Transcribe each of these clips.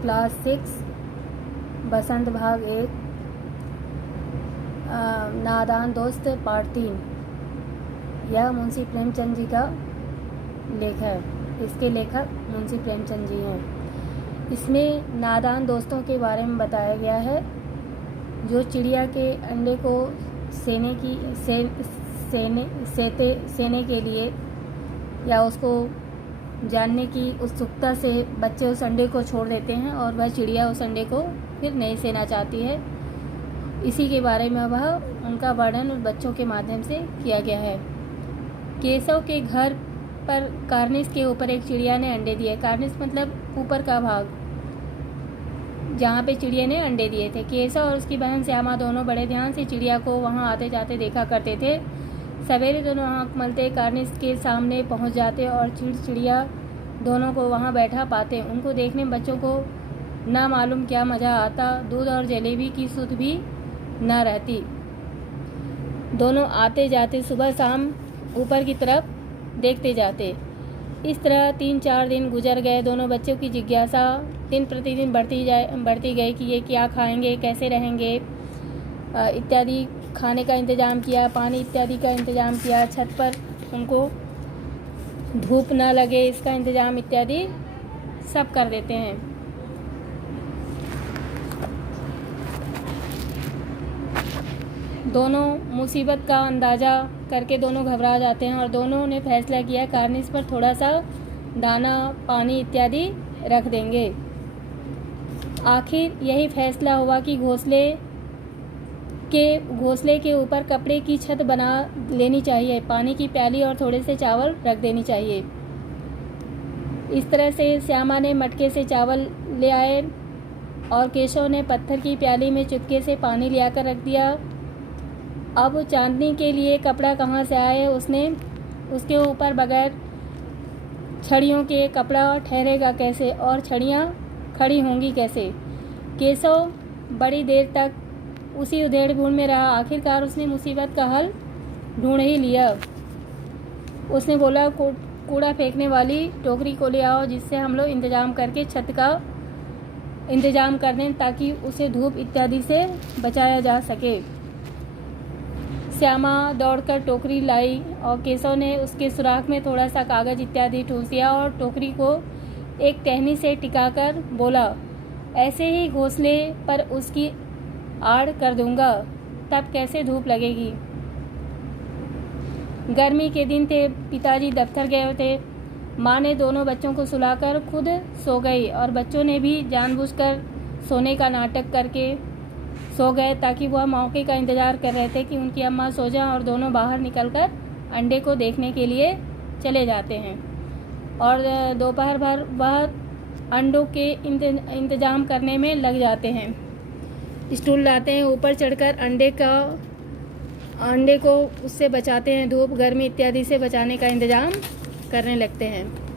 Class 6 बसंत भाग 1 नादान दोस्त पार्ट 3। यह मुंशी प्रेमचंद जी का लेख है। इसके लेखक मुंशी प्रेमचंद जी हैं। इसमें नादान दोस्तों के बारे में बताया गया है, जो चिड़िया के अंडे को सेने के लिए या उसको जानने की उत्सुकता से बच्चे उस अंडे को छोड़ देते हैं और वह चिड़िया उस अंडे को फिर नहीं सेना चाहती है। इसी के बारे में वह उनका वर्णन उन बच्चों के माध्यम से किया गया है। केशव के घर पर कार्निस के ऊपर एक चिड़िया ने अंडे दिए। कार्निस मतलब ऊपर का भाग, जहाँ पे चिड़िया ने अंडे दिए थे। केशव और उसकी बहन श्यामा दोनों बड़े ध्यान से चिड़िया को वहाँ आते जाते देखा करते थे। सवेरे दोनों आँख मलते कार्निस के सामने पहुँच जाते और चिड़िया दोनों को वहाँ बैठा पाते। उनको देखने में बच्चों को ना मालूम क्या मज़ा आता। दूध और जलेबी की सुध भी न रहती। दोनों आते जाते सुबह शाम ऊपर की तरफ देखते जाते। इस तरह 3-4 दिन गुजर गए। दोनों बच्चों की जिज्ञासा दिन प्रतिदिन बढ़ती गई कि ये क्या खाएंगे, कैसे रहेंगे इत्यादि। खाने का इंतज़ाम किया, पानी इत्यादि का इंतज़ाम किया, छत पर उनको धूप ना लगे इसका इंतज़ाम इत्यादि सब कर देते हैं। दोनों मुसीबत का अंदाज़ा करके दोनों घबरा जाते हैं और दोनों ने फैसला किया कार्निस पर थोड़ा सा दाना पानी इत्यादि रख देंगे। आखिर यही फैसला हुआ कि घोंसले के ऊपर कपड़े की छत बना लेनी चाहिए, पानी की प्याली और थोड़े से चावल रख देनी चाहिए। इस तरह से श्यामा ने मटके से चावल ले आए और केशव ने पत्थर की प्याली में चुपके से पानी ले आकर रख दिया। अब चांदनी के लिए कपड़ा कहाँ से आए, उसने उसके ऊपर बगैर छड़ियों के कपड़ा ठहरेगा कैसे और छड़ियाँ खड़ी होंगी कैसे। केशव बड़ी देर तक उसी उधेड़-बुन में रहा। आखिरकार उसने मुसीबत का हल ढूंढ ही लिया। उसने बोला, कूड़ा फेंकने वाली टोकरी को ले आओ, जिससे हम लोग इंतज़ाम करके छत का इंतज़ाम कर दें ताकि उसे धूप इत्यादि से बचाया जा सके। श्यामा दौड़कर टोकरी लाई और केशव ने उसके सुराख में थोड़ा सा कागज़ इत्यादि ठूस दिया और टोकरी को एक टहनी से टिकाकर बोला, ऐसे ही घोंसले पर उसकी आड़ कर दूंगा, तब कैसे धूप लगेगी। गर्मी के दिन थे, पिताजी दफ्तर गए थे। माँ ने दोनों बच्चों को सुलाकर खुद सो गई और बच्चों ने भी जानबूझकर सोने का नाटक करके सो गए ताकि वह मौके का इंतज़ार कर रहे थे कि उनकी अम्मा सो जाएं और दोनों बाहर निकलकर अंडे को देखने के लिए चले जाते हैं। और दोपहर भर वह अंडों के इंतज़ाम करने में लग जाते हैं। स्टूल लाते हैं, ऊपर चढ़कर अंडे को उससे बचाते हैं, धूप गर्मी इत्यादि से बचाने का इंतज़ाम करने लगते हैं।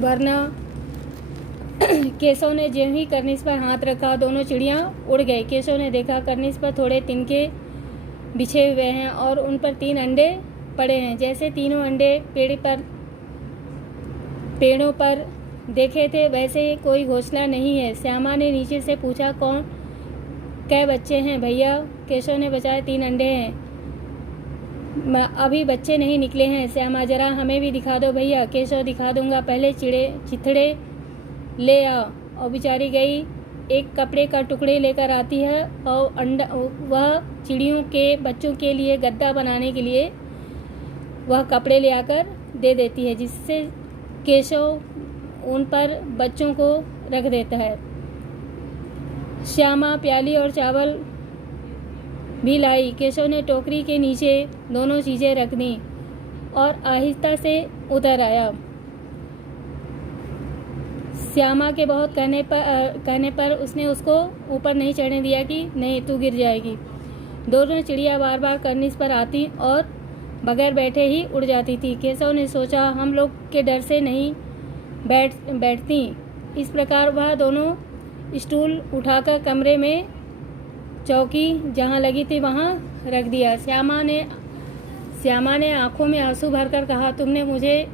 वरना केशव ने ज्यों ही कर्निस पर हाथ रखा, दोनों चिड़ियाँ उड़ गई। केशव ने देखा कर्निस पर थोड़े तिनके बिछे हुए हैं और उन पर 3 अंडे पड़े हैं, जैसे तीनों अंडे पेड़ों पर देखे थे वैसे कोई घोंसला नहीं है। श्यामा ने नीचे से पूछा, कै बच्चे हैं भैया। केशव ने बताया 3 अंडे हैं, अभी बच्चे नहीं निकले हैं। श्यामा, जरा हमें भी दिखा दो भैया। केशव, दिखा दूंगा, पहले चिथड़े ले आ। और बेचारी गई, एक कपड़े का टुकड़े लेकर आती है और अंडा वह चिड़ियों के बच्चों के लिए गद्दा बनाने के लिए वह कपड़े ले आकर दे देती है, जिससे केशव उन पर बच्चों को रख देता है। श्यामा प्याली और चावल भी लाई। केशव ने टोकरी के नीचे दोनों चीज़ें रख दी और आहिस्ता से उतर आया। श्यामा के बहुत कहने पर उसने उसको ऊपर नहीं चढ़ने दिया कि नहीं तू गिर जाएगी। दोनों चिड़िया बार बार कर्निस पर आती और बगैर बैठे ही उड़ जाती थी। केशव ने सोचा, हम लोग के डर से नहीं बैठती। इस प्रकार वह दोनों स्टूल उठाकर कमरे में चौकी जहाँ लगी थी वहाँ रख दिया। श्यामा ने आंखों में आंसू भरकर कहा, तुमने मुझे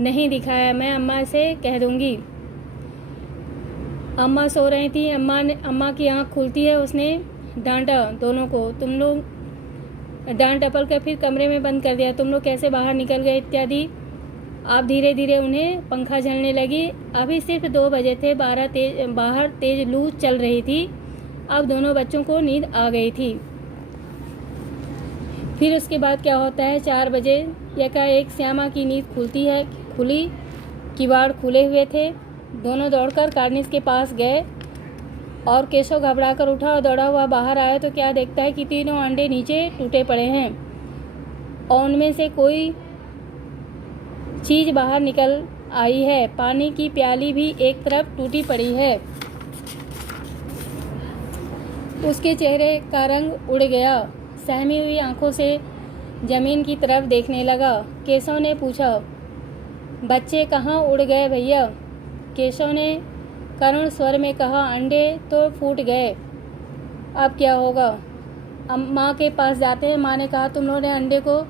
नहीं दिखाया, मैं अम्मा से कह दूंगी। अम्मा सो रही थी। अम्मा की आंख खुलती है। उसने डांटा दोनों को, तुम लोग डांट टपल कर फिर कमरे में बंद कर दिया, तुम लोग कैसे बाहर निकल गए इत्यादि। अब धीरे धीरे उन्हें पंखा झलने लगी। अभी सिर्फ 2 बजे थे। बाहर तेज लू चल रही थी। अब दोनों बच्चों को नींद आ गई थी। फिर उसके बाद क्या होता है, 4 बजे एकाएक श्यामा की नींद खुली। किवाड़ खुले हुए थे। दोनों दौड़कर कार्निस के पास गए और केशव घबराकर उठा और दौड़ा हुआ बाहर आया तो क्या देखता है कि तीनों अंडे नीचे टूटे पड़े हैं और उनमें से कोई चीज़ बाहर निकल आई है। पानी की प्याली भी एक तरफ टूटी पड़ी है। उसके चेहरे का रंग उड़ गया। सहमी हुई आंखों से जमीन की तरफ देखने लगा। केशव ने पूछा, बच्चे कहाँ उड़ गए भैया? केशव ने करुण स्वर में कहा, अंडे तो फूट गए, अब क्या होगा? माँ के पास जाते हैं। माँ ने कहा, तुम लोगों ने अंडे को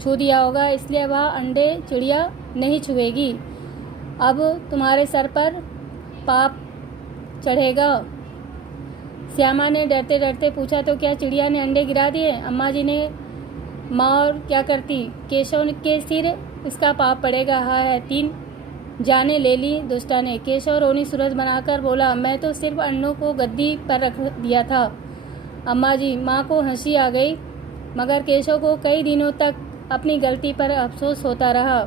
छू दिया होगा, इसलिए वह अंडे चिड़िया नहीं छुएगी। अब तुम्हारे सर पर पाप चढ़ेगा। श्यामा ने डरते डरते पूछा, तो क्या चिड़िया ने अंडे गिरा दिए? अम्मा जी ने। माँ और क्या करती? केशव के सिर इसका पाप पड़ेगा। हाँ है, 3 जाने ले ली दुष्टा ने। केशव रोनी सूरज बनाकर बोला, मैं तो सिर्फ अंडों को गद्दी पर रख दिया था अम्मा जी। माँ को हंसी आ गई, मगर केशव को कई दिनों तक अपनी गलती पर अफसोस होता रहा।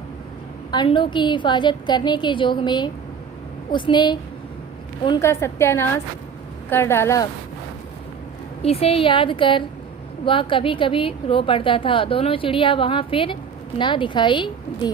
अंडों की हिफाजत करने के जोग में उसने उनका सत्यानाश कर डाला। इसे याद कर वह कभी कभी रो पड़ता था। दोनों चिड़िया वहाँ फिर न दिखाई दी।